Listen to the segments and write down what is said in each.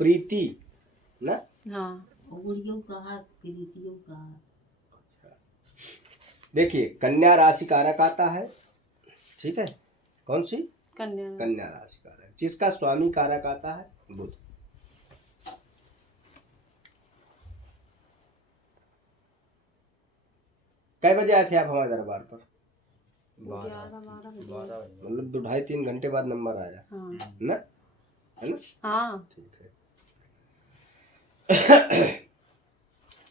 प्रीति ना। हाँ गुड़ियों कहा प्रीतियों कहा। देखिए कन्या राशि कारक आता है, ठीक है। कौन सी? कन्या। कन्या राशि कारक, जिसका स्वामी कारक आता है बुध। कै बजे आए थे आप हमारे दरबार पर? 11-12 बजे। मतलब 2-2.5-3 घंटे बाद नंबर आया हाँ ना, है ना? हाँ। ठीक है।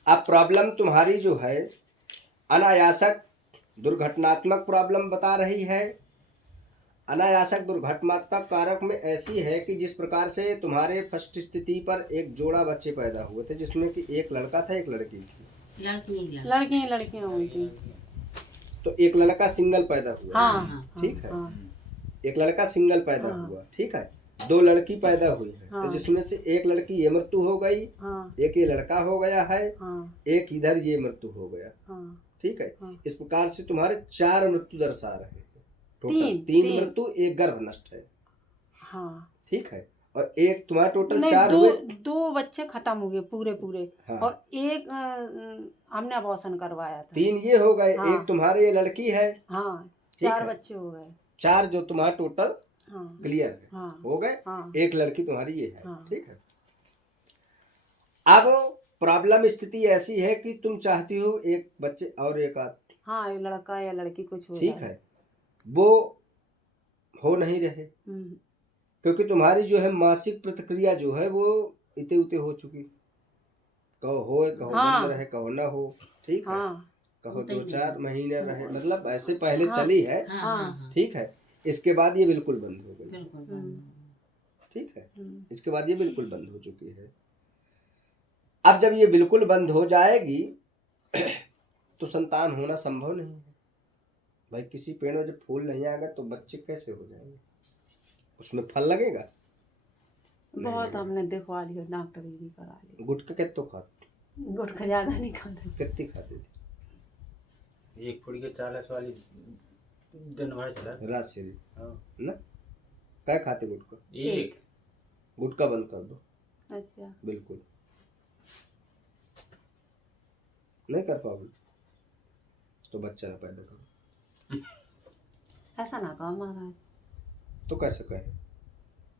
अब प्रॉब्लम तुम्हारी जो है अनायासक दुर्घटनात्मक प्रॉब्लम बता रही है। अनायासक दुर्घटनात्मक कारक में ऐसी है कि जिस प्रकार से तुम्हारे फर्स्ट स्थिति पर एक जोड़ा बच्चे पैदा हुए थे, जिसमें कि एक लड़का था एक लड़की थी। लड़कियां हुई थी। तो एक लड़का सिंगल पैदा हुआ, हाँ ठीक है। हाँ, एक लड़का सिंगल पैदा हुआ, ठीक है। 2 लड़की पैदा हुई है, तो जिसमें से एक लड़की ये मृत्यु हो गई, एक ये लड़का हो गया है, एक इधर ये मृत्यु हो गया, ठीक है। इस प्रकार से तुम्हारे 4 मृत्यु दर्शा रहे हैं। टोटल 3 मृत्यु, एक गर्भ नष्ट है, ठीक है। और एक तुम्हारा टोटल 4 हुए। 2 बच्चे खत्म हो गए पूरे। हाँ। और एक हमने अबॉर्शन करवाया था। 3 ये हो गए, एक तुम्हारे ये लड़की है, हाँ 4 बच्चे हो गए। 4 जो तुम्हारा टोटल क्लियर है, हो गए। एक लड़की तुम्हारी ये है, ठीक है। अब प्रॉब्लम स्थिति ऐसी है कि तुम चाहती हो एक बच्चे और एक हाँ एक लड़का या लड़की कुछ हो, ठीक है। वो हो नहीं रहे, क्योंकि तुम्हारी जो है मासिक प्रतिक्रिया जो है वो इते उते हो चुकी। कहो हो, कहो बंद रहे, कहो ना हो, ठीक है। कहो 2-4 महीने रहे, मतलब ऐसे पहले चली है, ठीक है। इसके बाद ये बिल्कुल बंद हो गई, ठीक है। इसके बाद ये बिल्कुल बंद हो चुकी है। अब जब ये बिल्कुल बंद हो जाएगी तो संतान होना संभव नहीं है भाई। किसी पेड़ में जब फूल नहीं आएगा तो बच्चे कैसे हो जाएंगे? उसमें फल लगेगा? बहुत हमने दिखवा लिया, डॉक्टर भी करा लिया। गुटखा कितना खाते? गुटखा ज्यादा नहीं खाते। कितनी खाते थे? एक फुड़ी के 40 वाली दिन भर चला रात से ना। क्या खाते गुटखा? एक गुटखा बंद कर दो। अच्छा बिल्कुल नहीं कर पाओगे तो बच्चा ना पैदा करो। ऐसा ना कहो महाराज। तो कैसे कहें?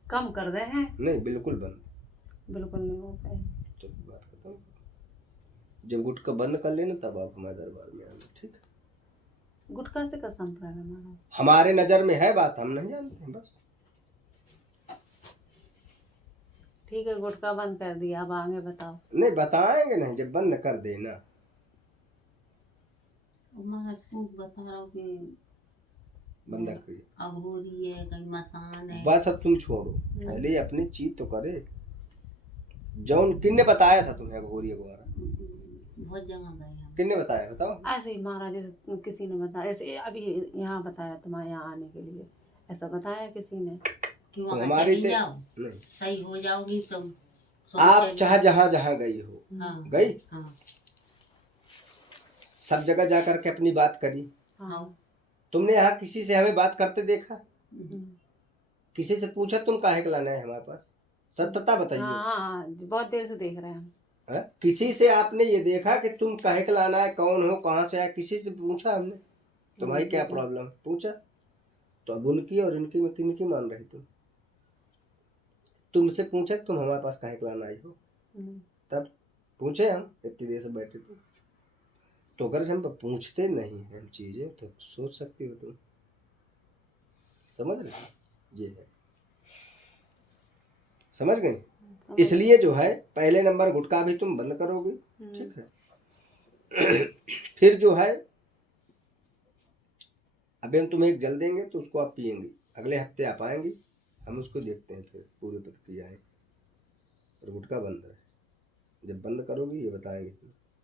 कम कर दे हैं? नहीं बिल्कुल बंद। बिल्कुल नहीं हो पाए तो बात खत्म। जब गुटखा बंद कर लेना तब आप हमारे दरबार में आना, ठीक है। गुटखा से का संपर्क है महाराज? हमारे नजर में है बात, हम नहीं जानते हैं बस। ठीक है गुटखा बंद कर दिया, अब आगे बताओ। नहीं बताएंगे नहीं, जब बंद कर देना। बता रहा हूँ कि बंद करिए। अघोरी है, कहीं मसान है। बात सब तुम छोड़ो, पहले अपनी चीज तो करे। जौन किन्ने बताया था तुम्हें अघोरी अघोरा? बहुत जगह गए हम। किन्ने बताया बताओ? ऐसे ही महाराज, जैसे किसी ने बताया, ऐसे अभी यहाँ बताया तुम्हारे यहाँ आने के लिए, ऐसा बताया किसी ने कि वहाँ हमारी चली जाओ, नहीं सही हो जाओगी तुम। आप चाहे जहाँ गई हो, गई सब जगह जा करके अपनी बात करी। तुमने यहाँ किसी से हमें बात करते देखा? किसी से पूछा तुम काहे के लाना है हमारे पास? सत्यता बताइए। बहुत देर से देख रहे हैं हम। किसी से आपने ये देखा कि तुम काहे के लाना है, कौन हो, कहाँ से आया? किसी से पूछा हमने तुम्हारी क्या प्रॉब्लम पूछा? तो अब उनकी और इनकी में किनकी मान रही तुमसे पूछे तुम हमारे पास काहे के लाना आई हो? तब पूछे हम इतनी देर से बैठे थे। तो अगर हम पूछते नहीं हैं चीजें तो सोच सकती हो तुम, समझ रहे? ये है, समझ गए? इसलिए जो है पहले नंबर गुटखा भी तुम बंद करोगे, ठीक है। फिर जो है अभी हम तुम्हें एक जल देंगे तो उसको आप पियेंगे, अगले हफ्ते आप आएंगी, हम उसको देखते हैं फिर पूरी प्रतिक्रियाएं। और गुटखा बंद है, जब बंद करोगी ये बताएंगे।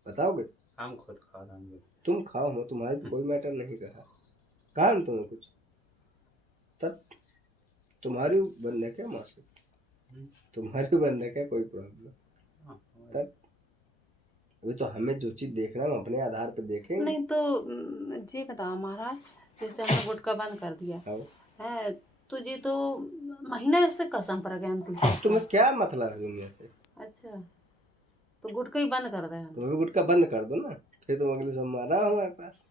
बताओगे? हम खुद खा लेंगे। तुम खाओ, हो तुम्हारी तो कोई मैटर नहीं कहा ना तुम्हें कुछ। तब तुम्हारी बंद है क्या मासिक? तुम्हारी बंद है क्या कोई प्रॉब्लम? तब वो तो हमें जो चीज देखना हम अपने आधार पर देखेंगे। नहीं तो जी बताओ महाराज, जैसे हमने गुटखा बंद कर दिया है तुझे तो महीना से कसम पर गया थी। तुम्हें क्या मतलब है दुनिया से? अच्छा तो गुटखा ही बंद कर दे। तुम भी गुटखा बंद कर दो ना, फिर तुम अगले सोमवार आओ हमारे पास।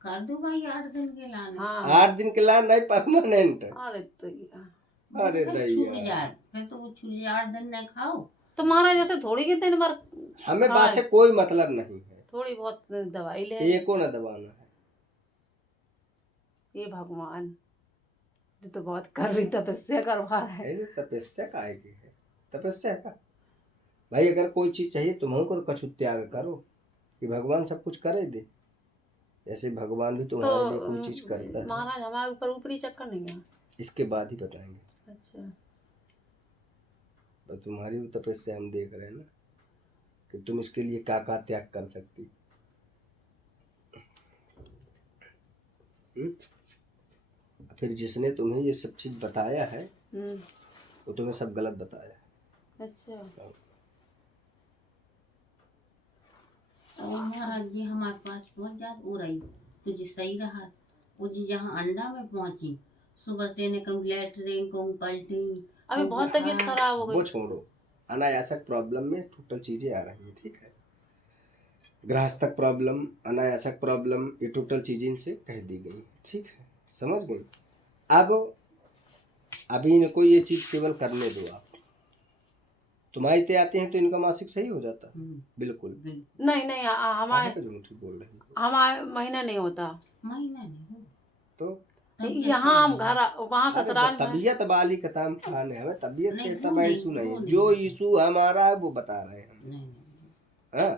कर दो भाई 8 दिन के लाने। हाँ 8 दिन के लिए नहीं, परमानेंट। अरे तो यार, अरे फिर दैया, छूट जाए, फिर तो वो छूट जाए, 8 दिन नहीं खाओ। तुम्हारा जैसे थोड़ी के दिन भर हमें बात से कोई मतलब नहीं है, थोड़ी बहुत दवाई ले। एको ना दबाना है। ये भगवान जो तो बहुत कर रही तपस्या करवा रहा है। है ना, तपस्या काहे की है? तपस्या का भाई, अगर कोई चीज चाहिए तुम्हें को कछु त्याग करो कि भगवान सब कुछ करे दे। ऐसे भगवान भी तुम्हारे लिए कोई चीज करता है। महाराज हमारे ऊपर ऊपरी चक्कर नहीं है। इसके बाद ही बताएंगे। अच्छा तो तुम्हारी भी तपस्या हम देख रहे हैं ना कि तुम इसके लिए क्या त्याग कर सकती। फिर जिसने तुम्हें ये सब चीज बताया है वो तुम्हें सब गलत बताया है। अच्छा और महाराज जी हमारे पास बहुत ज्यादा हो रही, तुझे सही रहा। वो जी जहाँ अंडा में पहुंची, सुबह से ने कहूँ लेटरिन कहूँ पलटी। अभी बहुत तबीयत खराब हो वो गई। छोड़ो, अनायासक प्रॉब्लम में टोटल चीजें आ रही हैं, ठीक है। गृहस्थक प्रॉब्लम, अनायासक प्रॉब्लम, ये टोटल चीजें इनसे कह दी गई, ठीक है, समझ गई। अब अभी इनको ये चीज केवल करने दो आप। तुम्हारी ते आते हैं तो इनका मासिक सही हो जाता है बिल्कुल। नहीं नहीं हमारे तो झूठ बोल रहे हैं। हमारे महीना नहीं होता। महीना नहीं तो यहाँ हम घर वहाँ ससुराल में तबीयत वाली कथाम खान है, हमें तबीयत नहीं, के वो तब नहीं, इशू नहीं वो है। नहीं। जो इशू हमारा है वो बता रहे हैं हम। नहीं हाँ,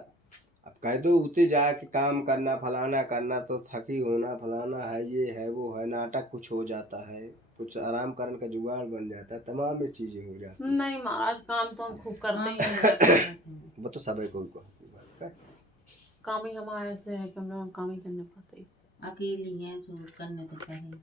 अब कह दो उते जाके काम करना फलाना करना तो थकी होना फलाना है, ये है वो है, नाटक कुछ हो जाता है, कुछ आराम करने का जुगाड़ बन जाता है, तमाम चीजें हो जाती हैं। नहीं महाराज काम तो हम खूब करते ही हैं। वो तो सब कोई को काम ही हमारे ऐसे है कि हम लोग काम ही करने पाते। अकेली हैं तो करने तो चाहिए।